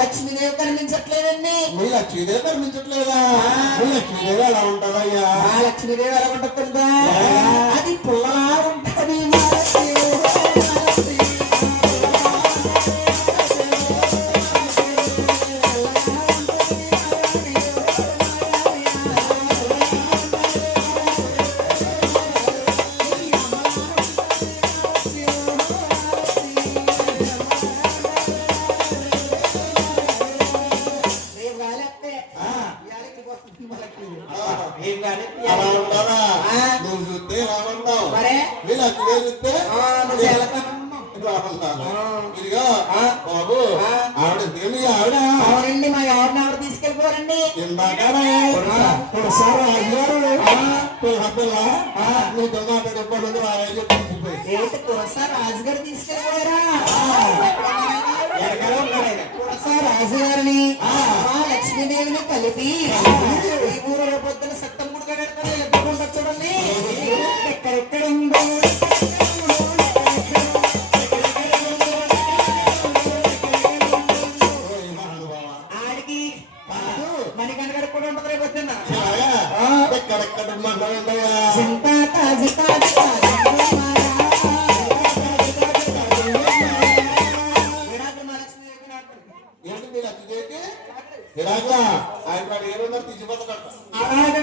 లక్ష్మీదేవి కనిపించట్లేదండి. మీ లక్ష్మీదేవి కనిపించట్లేదా? మీ లక్ష్మీదేవి ఎలా ఉంటుందయ్యా? లక్ష్మీదేవి ఎలా ఉంటుందా? అది పుల్లలా ఉంటుంది. అలా ఉంటారా? నువ్వు చూస్తే ఎలా ఉంటావు? మీ లక్ష్మీదేవి చూస్తే ఇదిగో బాబు ఆవిడ మీ ఆవిడ. అవునండి, మా ఆవిడ ఆవిడ తీసుకెళ్ళిపోరండి. ఇందాక పిల్ల నీతో మాట్లాడేప్పుడు రాజుగారు తీసుకెళ్ళిపోయారా? రాజుగారిని లక్ష్మీదేవిని కలిపి ఈ ఊరు పొద్దున సత్తం గుడిగా పెడతారు. ఎప్పుడు ఉంటుంది చూడండి. ఎక్కడెక్కడ ఉందో ఆడికి మణికంఠ కూడా ఉంటుంది. రేపు పొద్దున్న ఎక్కడెక్కడ ఏంటి మీ లక్ష్మీదేవికి ఆయన ఏమన్నారు తీసిపోతాడు.